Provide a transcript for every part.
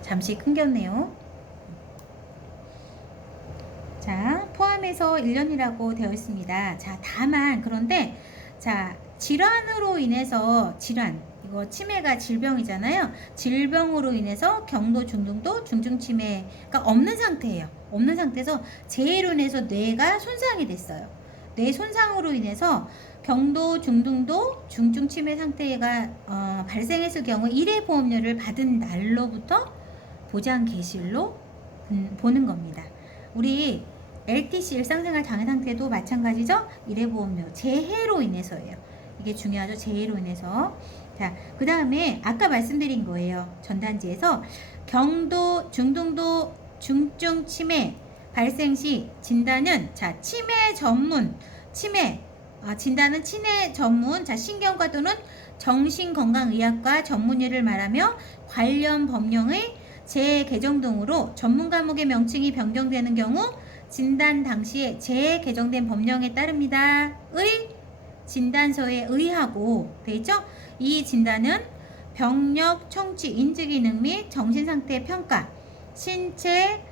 잠시 끊겼네요. 자, 포함해서 1년이라고 되어 있습니다. 자, 다만 그런데 자, 질환으로 인해서 이거 치매가 질병이잖아요. 질병으로 인해서 경도, 중등도, 중증 치매가 없는 상태예요. 없는 상태에서 재해로 인해서 뇌가 손상이 됐어요. 뇌 손상으로 인해서 경도, 중등도, 중증 치매 상태가 발생했을 경우 1회 보험료를 받은 날로부터 보장 개시일로 보는 겁니다. 우리 LTC 일상생활 장애 상태도 마찬가지죠. 1회 보험료 재해로 인해서예요. 이게 중요하죠. 재해로 인해서. 자, 그 다음에 아까 말씀드린 거예요. 전단지에서 경도, 중등도, 중증 치매 발생 시 진단은 자, 치매 전문 진단은 치매 전문 신경과 또는 정신건강의학과 전문의를 말하며 관련 법령의 재개정 등으로 전문 과목의 명칭이 변경되는 경우 진단 당시에 재개정된 법령에 따릅니다. 의 진단서에 의하고 되어있죠? 이 진단은 병력, 청취, 인지기능 및 정신상태 평가, 신체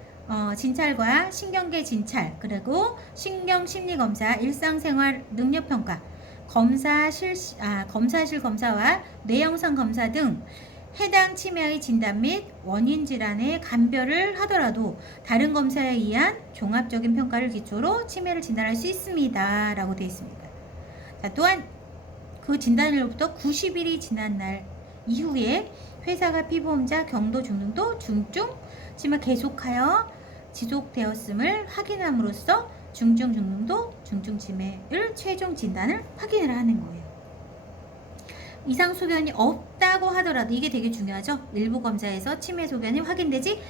진찰과 신경계 진찰, 그리고 신경심리검사, 일상생활 능력평가, 검사실 검사와 뇌영상 검사 등 해당 치매의 진단 및 원인 질환의 감별을 하더라도 다른 검사에 의한 종합적인 평가를 기초로 치매를 진단할 수 있습니다. 라고 되어 있습니다. 자, 또한 그 진단일로부터 90일이 지난 날 이후에 회사가 피보험자 경도, 중등도, 중증 치매 계속하여 지속되었음을 확인함으로써 중증, 중등도, 중증 치매를 최종 진단을 확인을 하는 거예요. 이상 소견이 없다고 하더라도 이게 되게 중요하죠. 일부 검사에서 치매 소견이 확인되지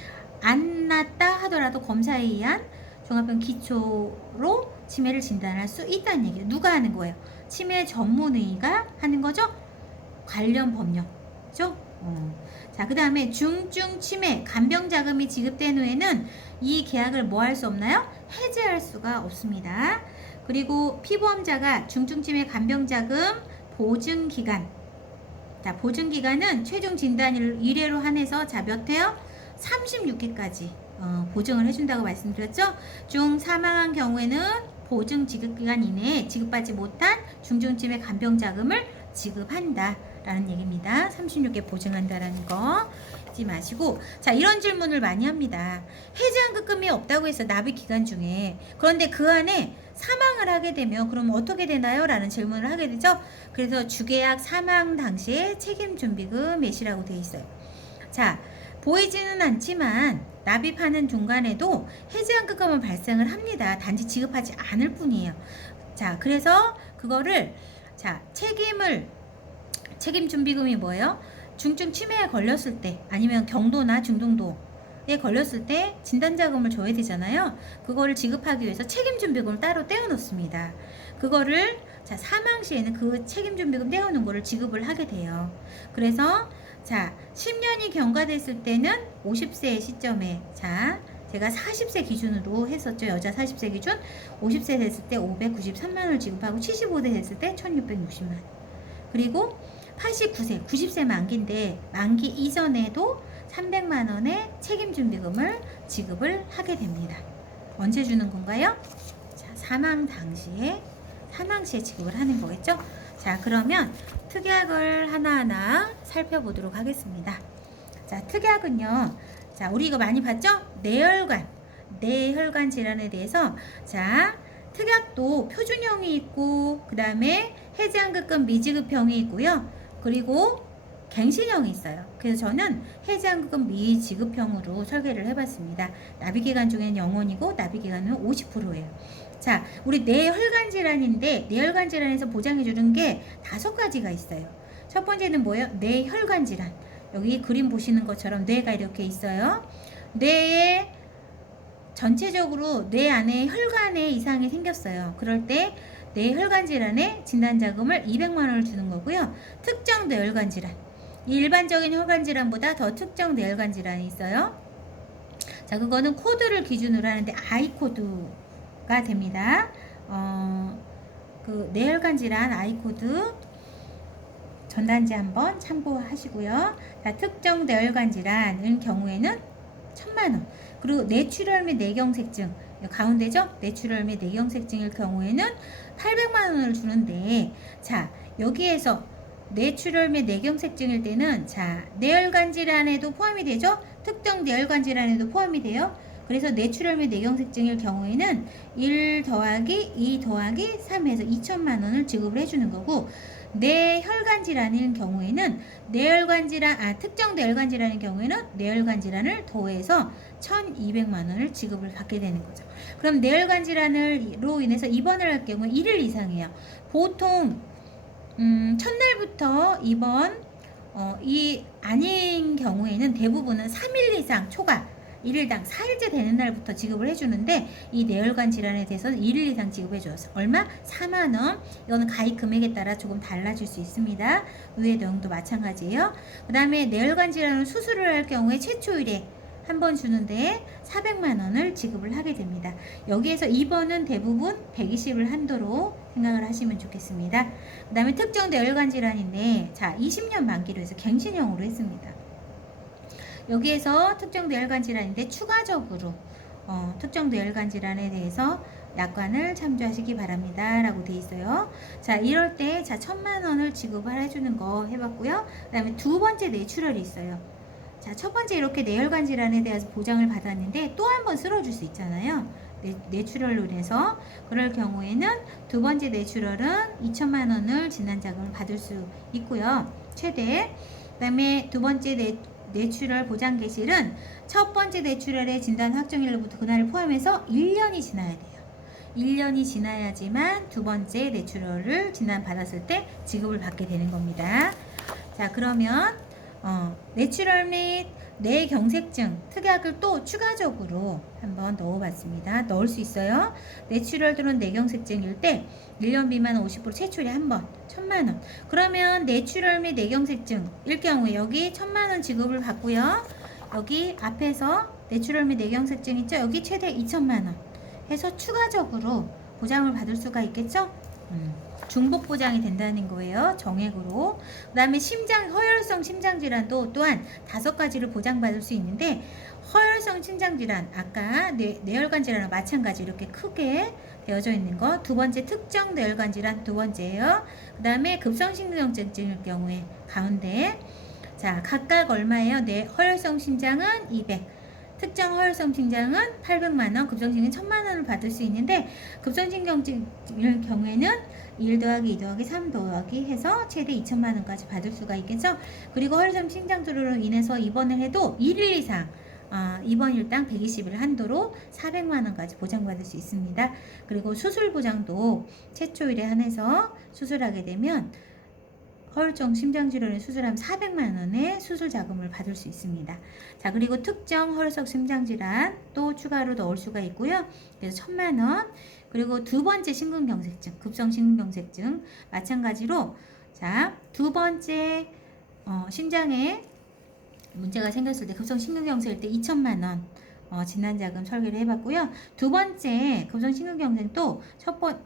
않았다 하더라도 검사에 의한 종합병 기초로 치매를 진단할 수 있다는 얘기예요. 누가 하는 거예요? 치매 전문의가 하는 거죠. 관련 법령죠. 자, 그 다음에 중증 치매 간병 자금이 지급된 후에는 이 계약을 뭐 할 수 없나요? 해지할 수가 없습니다. 그리고 피보험자가 중증 치매 간병 자금 보증 기간, 자, 보증 기간은 최종 진단일 1회로 한해서 자, 몇 회요? 36회까지 보증을 해준다고 말씀드렸죠. 중 사망한 경우에는 보증 지급 기간 이내에 지급받지 못한 중증 치매 간병 자금을 지급한다 라는 얘기입니다. 36개 보증한다라는 거 잊지 마시고, 자, 이런 질문을 많이 합니다. 해지환급금이 없다고 해서 납입 기간 중에, 그런데 그 안에 사망을 하게 되면 그럼 어떻게 되나요? 라는 질문을 하게 되죠. 그래서 주계약 사망 당시에 책임준비금 몇이라고 되어 있어요. 자, 보이지는 않지만 납입하는 중간에도 해지환급금은 발생을 합니다. 단지 지급하지 않을 뿐이에요. 자, 그래서 그거를 자, 책임준비금이 뭐예요? 중증 치매에 걸렸을 때 아니면 경도나 중등도에 걸렸을 때 진단자금을 줘야 되잖아요. 그거를 지급하기 위해서 책임준비금을 따로 떼어놓습니다. 그거를 자, 사망 시에는 그 책임준비금 떼어놓은 거를 지급을 하게 돼요. 그래서 자, 10년이 경과됐을 때는 50세 시점에 자, 제가 40세 기준으로 했었죠. 여자 40세 기준 50세 됐을 때 593만 원을 지급하고 75세 됐을 때 1660만 원. 그리고 89세, 90세 만기인데 만기 이전에도 300만 원의 책임준비금을 지급을 하게 됩니다. 언제 주는 건가요? 자, 사망 시에 지급을 하는 거겠죠? 자, 그러면 특약을 하나하나 살펴보도록 하겠습니다. 자, 특약은요. 자, 우리 이거 많이 봤죠? 뇌혈관 질환에 대해서 자, 특약도 표준형이 있고 그 다음에 해지환급금 미지급형이 있고요. 그리고 갱신형이 있어요. 그래서 저는 해지환급금 미지급형으로 설계를 해봤습니다. 납입기간 중에는 0원이고 납입기간은 50%예요. 자, 우리 뇌혈관 질환인데 뇌혈관 질환에서 보장해주는 게 5가지가 있어요. 첫 번째는 뭐예요? 뇌혈관 질환. 여기 그림 보시는 것처럼 뇌가 이렇게 있어요. 뇌에 전체적으로 뇌 안에 혈관에 이상이 생겼어요. 그럴 때 뇌혈관 질환에 진단자금을 200만 원을 주는 거고요. 특정 뇌혈관 질환. 일반적인 혈관 질환보다 더 특정 뇌혈관 질환이 있어요. 자, 그거는 코드를 기준으로 하는데 I 코드가 됩니다. 그 뇌혈관 질환 I 코드 전단지 한번 참고하시고요. 자, 특정 뇌혈관 질환의 경우에는 1,000,000원. 그리고 뇌출혈 및 뇌경색증 가운데죠. 뇌출혈 및 뇌경색증일 경우에는 800만 원을 주는데, 자, 여기에서 뇌출혈 및 뇌경색증일 때는 자, 뇌혈관 질환에도 포함이 되죠. 특정 뇌혈관 질환에도 포함이 돼요. 그래서 뇌출혈 및 뇌경색증일 경우에는 1 더하기 2 더하기 3 해서 2,000만 원을 지급을 해주는 거고, 뇌혈관 질환인 경우에는 뇌혈관 질환, 특정 뇌혈관 질환인 경우에는 뇌혈관 질환을 더해서 1,200만 원을 지급을 받게 되는 거죠. 그럼 뇌혈관 질환으로 인해서 입원을 할 경우에 1일 이상이에요. 보통 첫날부터 입원 이 아닌 경우에는 대부분은 3일 이상 초과 1일당 4일째 되는 날부터 지급을 해주는데, 이 뇌혈관 질환에 대해서는 1일 이상 지급해줘요. 얼마? 4만 원. 이거는 가입 금액에 따라 조금 달라질 수 있습니다. 의외 내용도 마찬가지예요. 그 다음에 뇌혈관 질환을 수술을 할 경우에 최초일에 한 번 주는데 400만 원을 지급을 하게 됩니다. 여기에서 입원은 대부분 120을 한도로 생각을 하시면 좋겠습니다. 그 다음에 특정 뇌혈관 질환인데, 자, 20년 만기로 해서 갱신형으로 했습니다. 여기에서 특정 뇌혈관 질환인데 추가적으로 특정 뇌혈관 질환에 대해서 약관을 참조하시기 바랍니다 라고 되어 있어요. 자, 이럴 때 자, 1,000만 원을 지급을 해주는 거 해봤고요. 그 다음에 두 번째 뇌출혈이 있어요. 자, 첫 번째 이렇게 뇌혈관 질환에 대해서 보장을 받았는데 또 한 번 쓰러질 수 있잖아요. 뇌출혈로 인해서. 그럴 경우에는 두 번째 뇌출혈은 2,000만 원을 진단자금을 받을 수 있고요. 최대. 그 다음에 두 번째 뇌출혈 보장 개시일은 첫 번째 뇌출혈의 진단 확정일로부터 그날을 포함해서 1년이 지나야 돼요. 1년이 지나야지만 두 번째 뇌출혈을 진단받았을 때 지급을 받게 되는 겁니다. 자, 그러면 뇌출혈 및 뇌경색증 특약을 또 추가적으로 한번 넣어봤습니다. 넣을 수 있어요. 뇌출혈 또는 뇌경색증일 때 1년 미만 50% 최초에 한 번 1,000만 원. 그러면 뇌출혈 및 뇌경색증일 경우에 여기 1,000만 원 지급을 받고요. 여기 앞에서 뇌출혈 및 뇌경색증 있죠? 여기 최대 2,000만 원 해서 추가적으로 보장을 받을 수가 있겠죠? 중복 보장이 된다는 거예요. 정액으로. 그 다음에 허혈성 심장질환도 또한 5가지를 보장받을 수 있는데, 허혈성 심장질환, 아까 뇌혈관 질환과 마찬가지 이렇게 크게 되어져 있는 거. 두 번째 특정 뇌혈관 질환 두 번째예요. 그 다음에 급성심근경색증일 경우에 가운데. 자, 각각 얼마예요? 허혈성 심장은 200. 특정 허혈성 심장은 800만 원, 급성심은 1,000만 원을 받을 수 있는데, 급성심경증일 경우에는 1 더하기 2 더하기 3 더하기 해서 최대 2,000만 원까지 받을 수가 있겠죠. 그리고 허혈성 심장투로로 인해서 입원을 해도 1일 이상 입원일당 120일 한도로 400만 원까지 보장받을 수 있습니다. 그리고 수술 보장도 최초일에 한해서 수술하게 되면 허혈성 심장질환을 수술하면 400만 원의 수술 자금을 받을 수 있습니다. 자, 그리고 특정 허혈성 심장질환 또 추가로 넣을 수가 있고요. 그래서 1,000만 원. 그리고 두 번째 심근경색증, 급성 심근경색증 마찬가지로, 자, 두 번째 심장에 문제가 생겼을 때 급성 심근경색일 때 2,000만 원 진단자금 설계를 해봤고요. 두 번째 급성 심근경색도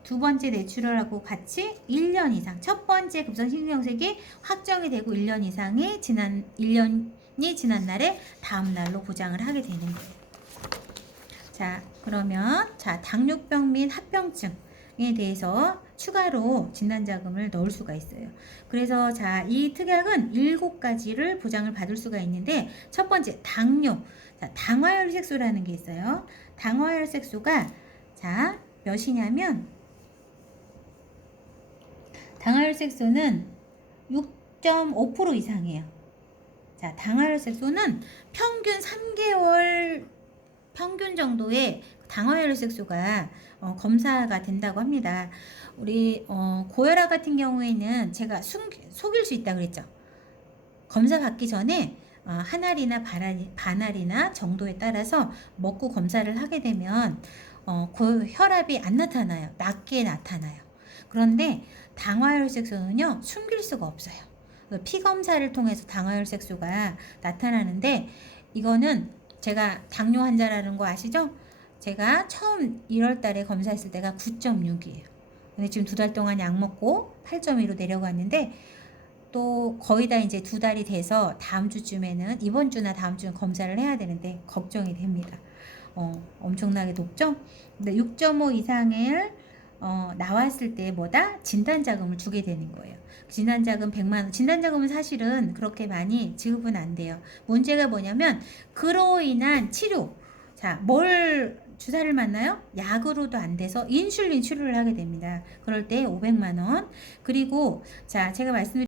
두 번째 뇌출혈하고 같이 1년 이상, 첫 번째 급성 심근경색이 확정이 되고 1년 이상이 1년이 지난 날에 다음 날로 보장을 하게 되는 거예요. 자, 그러면 당뇨병 및 합병증에 대해서 추가로 진단자금을 넣을 수가 있어요. 그래서 자, 이 특약은 7가지를 보장을 받을 수가 있는데, 첫 번째 당뇨. 자, 당화혈색소라는 게 있어요. 당화혈색소가 자, 몇이냐면 당화혈색소는 6.5% 이상이에요. 자, 당화혈색소는 평균 3개월 평균 정도의 당화혈색소가 검사가 된다고 합니다. 우리 고혈압 같은 경우에는 제가 속일 수 있다고 그랬죠. 검사 받기 전에 한 알이나 반 알이나 정도에 따라서 먹고 검사를 하게 되면 혈압이 안 나타나요. 낮게 나타나요. 그런데 당화혈색소는요, 숨길 수가 없어요. 피 검사를 통해서 당화혈색소가 나타나는데, 이거는 제가 당뇨 환자라는 거 아시죠? 제가 처음 1월 달에 검사했을 때가 9.6이에요. 근데 지금 2달 동안 약 먹고 8.2로 내려갔는데, 또 거의 다 이제 2달이 돼서 다음 주쯤에는 이번 주나 다음 주는 검사를 해야 되는데 걱정이 됩니다. 엄청나게 높죠? 근데 6.5 이상을 나왔을 때 뭐다? 진단자금을 주게 되는 거예요. 진단자금 100만 원. 진단자금은 사실은 그렇게 많이 지급은 안 돼요. 문제가 뭐냐면 그로 인한 치료. 자, 뭘 주사를 맞나요? 약으로도 안 돼서 인슐린 치료를 하게 됩니다. 그럴 때 500만 원. 그리고 자, 제가 말씀드린